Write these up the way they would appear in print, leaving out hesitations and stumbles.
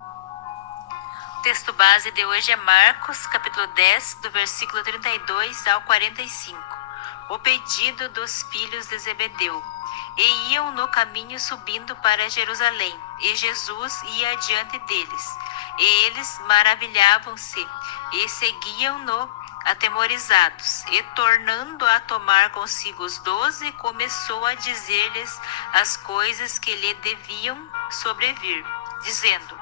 O texto base de hoje é Marcos, capítulo 10, do versículo 32 ao 45. O pedido dos filhos de Zebedeu. E iam no caminho subindo para Jerusalém, e Jesus ia adiante deles. E eles maravilhavam-se e seguiam-no atemorizados. E tornando a tomar consigo os 12, começou a dizer-lhes as coisas que lhe deviam sobrevir, dizendo: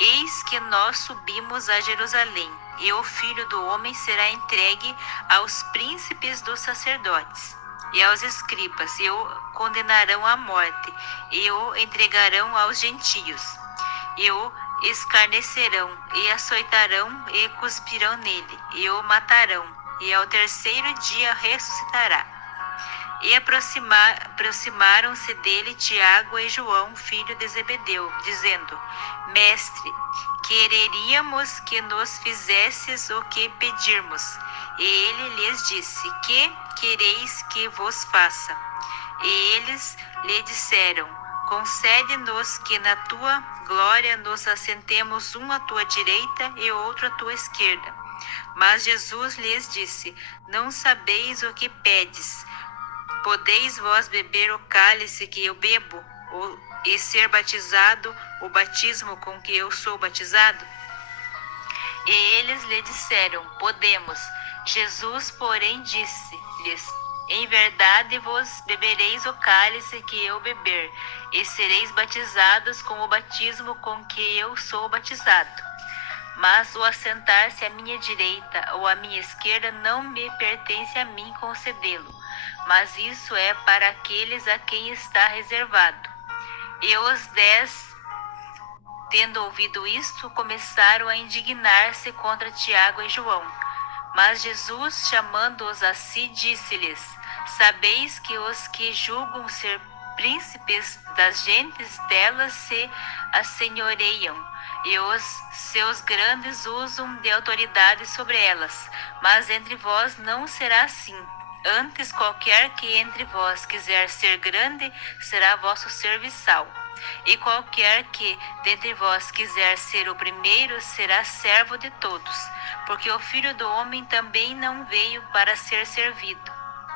Eis que nós subimos a Jerusalém, e o Filho do Homem será entregue aos príncipes dos sacerdotes e aos escribas, e o condenarão à morte, e o entregarão aos gentios, e o escarnecerão, e açoitarão, e cuspirão nele, e o matarão, e ao terceiro dia ressuscitará. E aproximaram-se dele Tiago e João, filho de Zebedeu, dizendo: Mestre, quereríamos que nos fizesses o que pedirmos. E ele lhes disse: Que quereis que vos faça? E eles lhe disseram: Concede-nos que na tua glória nos assentemos um à tua direita e outro à tua esquerda. Mas Jesus lhes disse: Não sabeis o que pedes. Podeis vós beber o cálice que eu bebo, e ser batizado o batismo com que eu sou batizado? E eles lhe disseram: Podemos. Jesus, porém, disse-lhes: Em verdade vos bebereis o cálice que eu beber, e sereis batizados com o batismo com que eu sou batizado. Mas o assentar-se à minha direita ou à minha esquerda não me pertence a mim concedê-lo, mas isso é para aqueles a quem está reservado. E os 10, tendo ouvido isto, começaram a indignar-se contra Tiago e João. Mas Jesus, chamando-os a si, disse-lhes: Sabeis que os que julgam ser príncipes das gentes delas se assenhoreiam, e os seus grandes usam de autoridade sobre elas. Mas entre vós não será assim. Antes, qualquer que entre vós quiser ser grande, será vosso serviçal. E qualquer que dentre vós quiser ser o primeiro, será servo de todos. Porque o Filho do Homem também não veio para ser servido,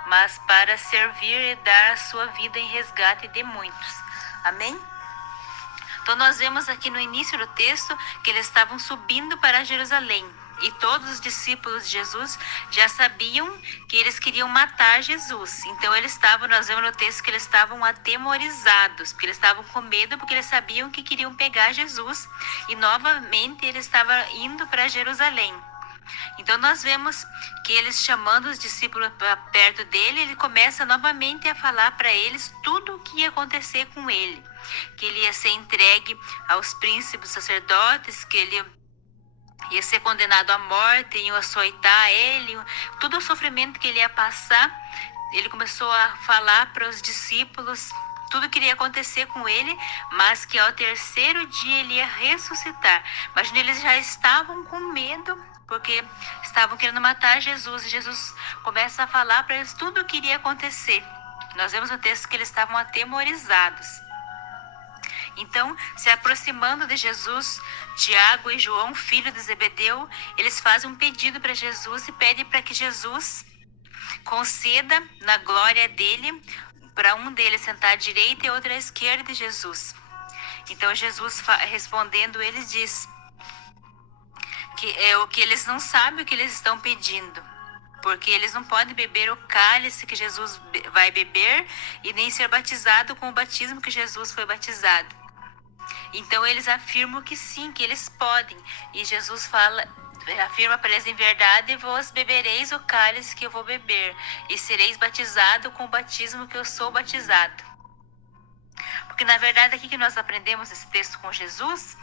mas para servir e dar a sua vida em resgate de muitos. Amém? Então nós vemos aqui no início do texto que eles estavam subindo para Jerusalém. E todos os discípulos de Jesus já sabiam que eles queriam matar Jesus. Então nós vemos no texto que eles estavam atemorizados, porque eles estavam com medo, porque eles sabiam que queriam pegar Jesus. E novamente ele estava indo para Jerusalém. Então nós vemos que eles, chamando os discípulos para perto dele, ele começa novamente a falar para eles tudo o que ia acontecer com ele. Que ele ia ser entregue aos príncipes sacerdotes, que ele ia ser condenado à morte, iam açoitar ele, todo o sofrimento que ele ia passar. Ele começou a falar para os discípulos tudo que iria acontecer com ele, mas que ao terceiro dia ele ia ressuscitar. Mas eles já estavam com medo, porque estavam querendo matar Jesus. E Jesus começa a falar para eles tudo o que iria acontecer. Nós vemos no texto que eles estavam atemorizados. Então, se aproximando de Jesus, Tiago e João, filho de Zebedeu, eles fazem um pedido para Jesus e pedem para que Jesus conceda na glória dele, para um deles sentar à direita e outro à esquerda de Jesus. Então Jesus, respondendo, eles diz que é o que eles não sabem o que eles estão pedindo, porque eles não podem beber o cálice que Jesus vai beber e nem ser batizado com o batismo que Jesus foi batizado. Então eles afirmam que sim, que eles podem. E Jesus afirma para eles: em verdade vos bebereis o cálice que eu vou beber, e sereis batizado com o batismo que eu sou batizado. Porque na verdade aqui que nós aprendemos esse texto com Jesus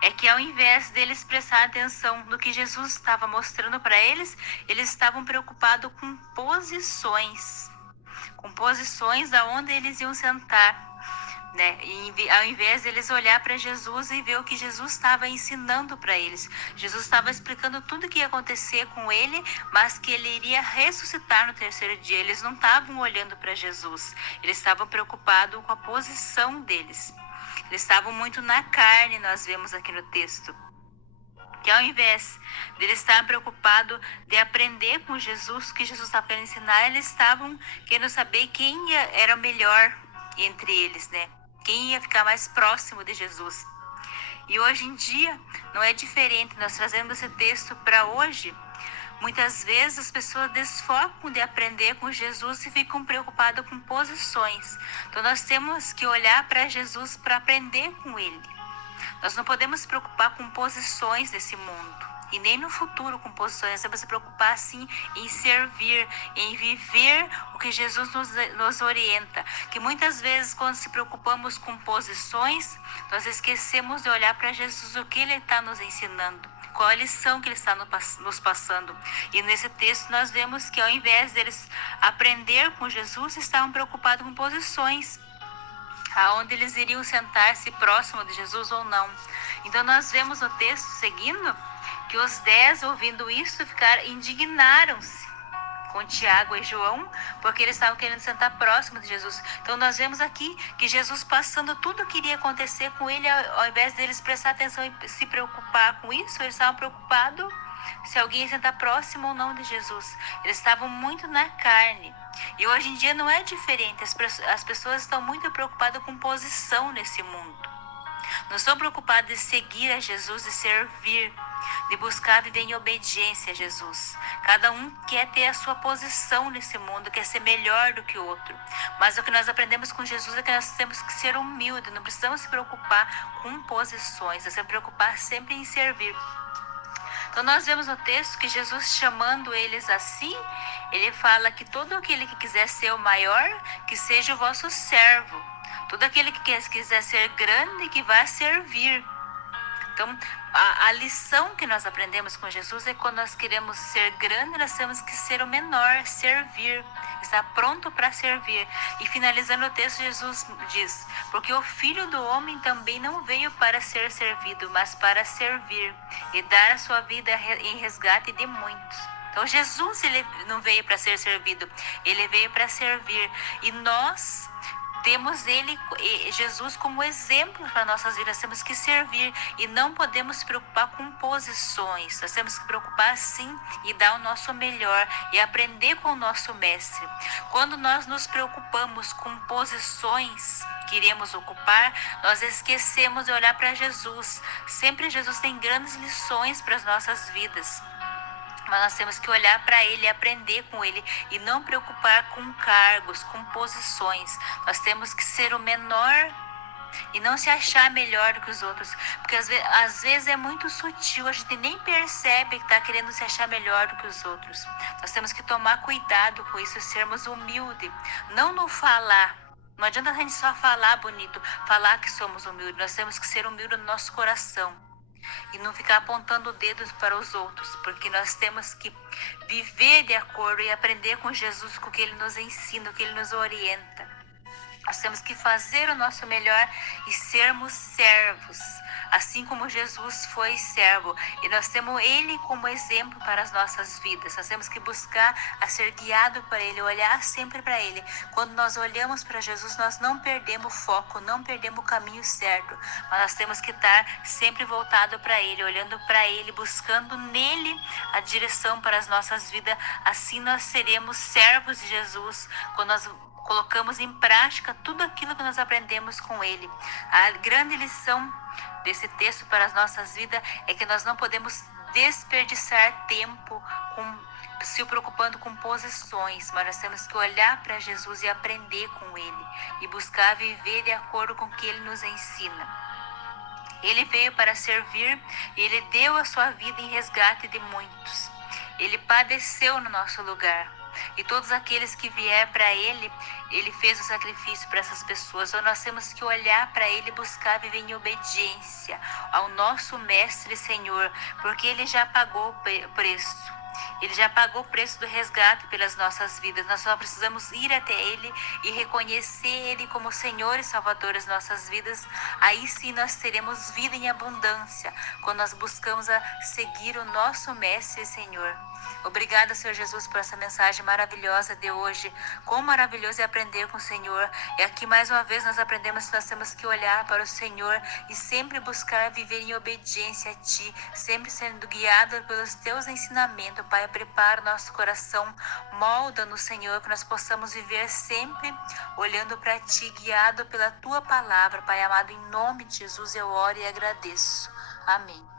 é que ao invés deles prestar atenção no que Jesus estava mostrando para eles, eles estavam preocupados com posições aonde eles iam sentar, né? E ao invés deles olhar para Jesus e ver o que Jesus estava ensinando para eles. Jesus estava explicando tudo o que ia acontecer com ele, mas que ele iria ressuscitar no terceiro dia. Eles não estavam olhando para Jesus, eles estavam preocupados com a posição deles. Eles estavam muito na carne, nós vemos aqui no texto. Que ao invés de eles estarem preocupados de aprender com Jesus, o que Jesus estava querendo ensinar, eles estavam querendo saber quem era o melhor entre eles, né? Quem ia ficar mais próximo de Jesus. E hoje em dia não é diferente. Nós trazemos esse texto para hoje. Muitas vezes as pessoas desfocam de aprender com Jesus e ficam preocupadas com posições. Então nós temos que olhar para Jesus para aprender com Ele. Nós não podemos se preocupar com posições desse mundo. E nem no futuro com posições. Nós temos que se preocupar sim em servir, em viver o que Jesus nos orienta. Que muitas vezes quando se preocupamos com posições, nós esquecemos de olhar para Jesus, o que Ele está nos ensinando. Qual a lição que Ele está nos passando. E nesse texto nós vemos que ao invés deles aprender com Jesus, estavam preocupados com posições. Aonde eles iriam sentar-se próximo de Jesus ou não. Então nós vemos no texto seguindo que os 10, ouvindo isso, indignaram-se com Tiago e João, porque eles estavam querendo sentar próximo de Jesus. Então nós vemos aqui que Jesus passando tudo o que iria acontecer com ele, ao invés deles prestar atenção e se preocupar com isso, eles estavam preocupados se alguém ia sentar próximo ou não de Jesus. Eles estavam muito na carne. E hoje em dia não é diferente. As pessoas estão muito preocupadas com posição nesse mundo. Não estão preocupadas de seguir a Jesus, de servir, de buscar viver em obediência a Jesus. Cada um quer ter a sua posição nesse mundo, quer ser melhor do que o outro. Mas o que nós aprendemos com Jesus é que nós temos que ser humildes, não precisamos se preocupar com posições, nós temos que se preocupar sempre em servir. Então nós vemos no texto que Jesus, chamando eles assim, ele fala que todo aquele que quiser ser o maior, que seja o vosso servo. Todo aquele que quiser ser grande, que vá servir. Então, a lição que nós aprendemos com Jesus é que quando nós queremos ser grande, nós temos que ser o menor, servir, estar pronto para servir. E finalizando o texto, Jesus diz: porque o Filho do Homem também não veio para ser servido, mas para servir e dar a sua vida em resgate de muitos. Então Jesus, ele não veio para ser servido, ele veio para servir. E nós temos Jesus como exemplo para nossas vidas. Nós temos que servir e não podemos se preocupar com posições. Nós temos que preocupar sim e dar o nosso melhor e aprender com o nosso mestre. Quando nós nos preocupamos com posições que iremos ocupar, nós esquecemos de olhar para Jesus. Sempre Jesus tem grandes lições para as nossas vidas. Mas nós temos que olhar para Ele e aprender com Ele e não preocupar com cargos, com posições. Nós temos que ser o menor e não se achar melhor do que os outros. Porque às vezes é muito sutil, a gente nem percebe que está querendo se achar melhor do que os outros. Nós temos que tomar cuidado com isso e sermos humildes. Não no falar. Não adianta a gente só falar bonito, falar que somos humildes. Nós temos que ser humildes no nosso coração. E não ficar apontando dedos para os outros, porque nós temos que viver de acordo e aprender com Jesus, com o que Ele nos ensina, o que Ele nos orienta. Nós temos que fazer o nosso melhor e sermos servos, assim como Jesus foi servo. E nós temos Ele como exemplo para as nossas vidas. Nós temos que buscar a ser guiado para Ele, olhar sempre para Ele. Quando nós olhamos para Jesus, nós não perdemos o foco, não perdemos o caminho certo. Mas nós temos que estar sempre voltado para Ele, olhando para Ele, buscando nele a direção para as nossas vidas. Assim nós seremos servos de Jesus, quando nós colocamos em prática tudo aquilo que nós aprendemos com Ele. A grande lição desse texto para as nossas vidas é que nós não podemos desperdiçar tempo se preocupando com posições, mas nós temos que olhar para Jesus e aprender com Ele e buscar viver de acordo com o que Ele nos ensina. Ele veio para servir e Ele deu a sua vida em resgate de muitos. Ele padeceu no nosso lugar. E todos aqueles que vier para Ele, Ele fez o sacrifício para essas pessoas. Então nós temos que olhar para Ele e buscar viver em obediência ao nosso Mestre e Senhor, porque Ele já pagou o preço. Ele já pagou o preço do resgate pelas nossas vidas. Nós só precisamos ir até Ele e reconhecer Ele como Senhor e Salvador das nossas vidas. Aí sim nós teremos vida em abundância, quando nós buscamos seguir o nosso Mestre e Senhor. Obrigada, Senhor Jesus, por essa mensagem maravilhosa de hoje. Quão maravilhoso é aprender com o Senhor. E aqui mais uma vez nós aprendemos que nós temos que olhar para o Senhor e sempre buscar viver em obediência a Ti, sempre sendo guiado pelos Teus ensinamentos. Pai, prepara o nosso coração, molda no Senhor, que nós possamos viver sempre olhando para Ti, guiado pela Tua palavra. Pai amado, em nome de Jesus eu oro e agradeço. Amém.